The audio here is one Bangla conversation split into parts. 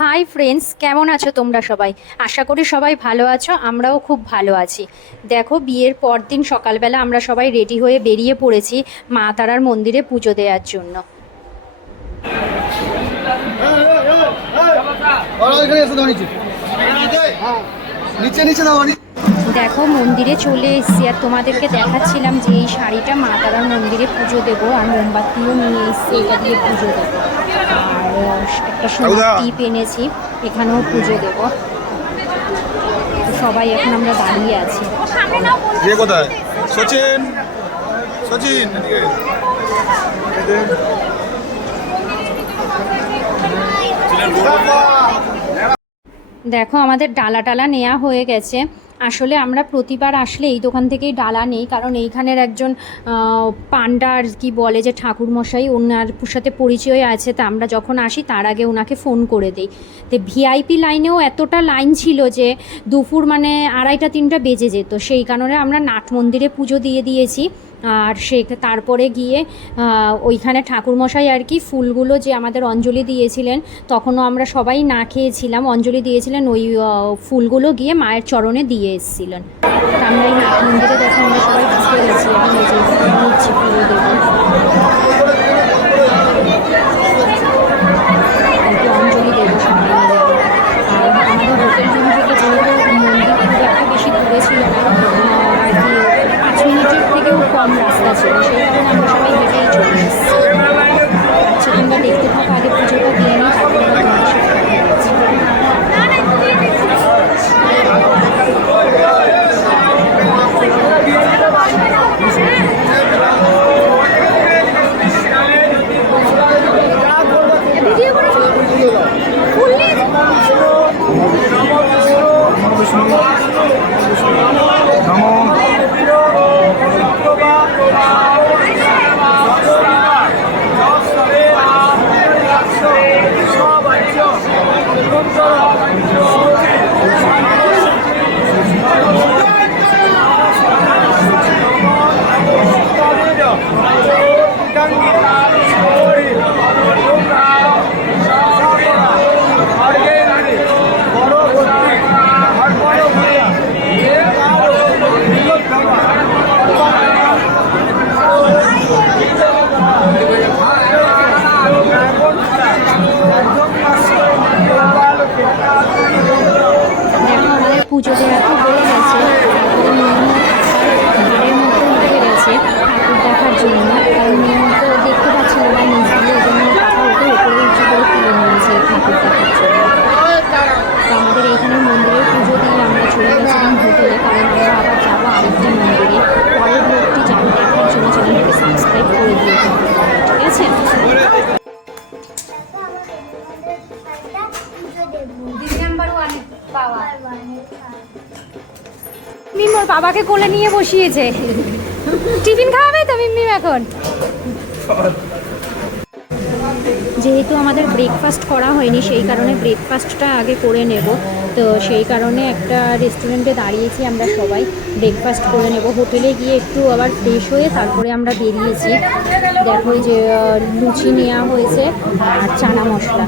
হাই ফ্রেন্ডস কেমন আছো তোমরা সবাই? আশা করি সবাই ভালো আছো আমরাও খুব ভালো আছি। দেখো বিয়ের পর দিন সকালবেলা আমরা সবাই রেডি হয়ে বেরিয়ে পড়েছি মা তারার মন্দিরে পুজো দেওয়ার জন্য। নিচে হ্যাঁ। নিচে নিচে দাও নিচে। দেখো মন্দিরে চলে এসেছি আর তোমাদেরকে দেখাচ্ছিলাম যে এই শাড়িটা মা তারার মন্দিরে পুজো দেবো আর মোমবাতিও নিয়ে এসেছি এটা দিয়ে পুজো দেবো। আর একটা সোনার টিপ এনেছি এখানেও পুজো দেবো। সবাই এখন আমরা দাঁড়িয়ে আছি। কোথায়? সচিন? সচিন দেখো আমাদের ডালা টালা নেওয়া হয়ে গেছে। আসলে আমরা প্রতিবার আসলে এই দোকান থেকেই ডালা নেই, কারণ এইখানের একজন পান্ডা আর কি বলে যে ঠাকুরমশাই, ওনার সাথে পরিচয় আছে, তা আমরা যখন আসি তার আগে ওনাকে ফোন করে দিই। তো ভিআইপি লাইনেও এতটা লাইন ছিল যে দুপুর মানে আড়াইটা, তিনটা বেজে যেত, সেই কারণে আমরা নাট মন্দিরে পুজো দিয়ে দিয়েছি। আর সে তারপরে গিয়ে ওইখানে ঠাকুরমশাই আর কি ফুলগুলো যে আমাদের অঞ্জলি দিয়েছিলেন, তখনও আমরা সবাই না খেয়েছিলাম, অঞ্জলি দিয়েছিলেন, ওই ফুলগুলো গিয়ে মায়ের চরণে দিয়ে এসেছিলেন। আমরা এই মন্দিরে দেখো আমরা সবাই বুঝতে গেছি এখন নিচ্ছি ফুল দেবো 行星。পুজো দেওয়া তো হয়ে গেছে ঘরের মতো উঠে গেছে ঠাকুর দেখার জন্য কারণ তো দেখতে পাচ্ছিল না নিজ জন্য পাখা উঠে উপরে উঁচু করে তুলে নিয়েছে ঠাকুর দেখার জন্য। তো আমাদের এইখানে মন্দিরে পুজো দিয়ে আমরা চলে গেছিলাম হোটেলে, কারণ আমরা আবার যাব আরেকটা মন্দিরে। পরের ব্লগটি যাব দেখার জন্য, চ্যানেলটাকে সাবস্ক্রাইব করে দিয়ে ঠিক আছে? মিম বাবাকে কোলে নিয়ে বসিয়েছে। টিফিন খাওয়াবে তো মিম এখন? যেহেতু আমাদের ব্রেকফাস্ট করা হয়নি, সেই কারণে ব্রেকফাস্টটা আগে করে নেব। তো সেই কারণে একটা রেস্টুরেন্টে দাঁড়িয়েছি আমরা সবাই। ব্রেকফাস্ট করে নেব। হোটেলে গিয়ে একটু আবার ফ্রেশ হয়ে তারপরে আমরা বেরিয়েছি। দেখো যে লুচি নেওয়া হয়েছে আর চানা মশলা।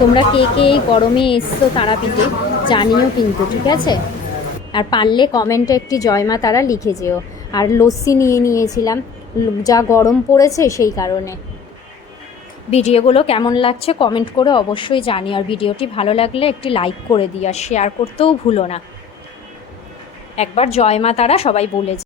তোমরা কে কে এই গরমে এসছো তারাপীঠে জানিও কিন্তু, ঠিক আছে? আর পারলে কমেন্টে একটি জয়মা তারা লিখে যেও। আর লস্যি নিয়ে নিয়েছিলাম, যা গরম পড়েছে সেই কারণে। ভিডিওগুলো কেমন লাগছে কমেন্ট করে অবশ্যই জানি আর ভিডিওটি ভালো লাগলে একটি লাইক করে দিই আর শেয়ার করতেও ভুলো না। একবার জয় মা তারা সবাই বলে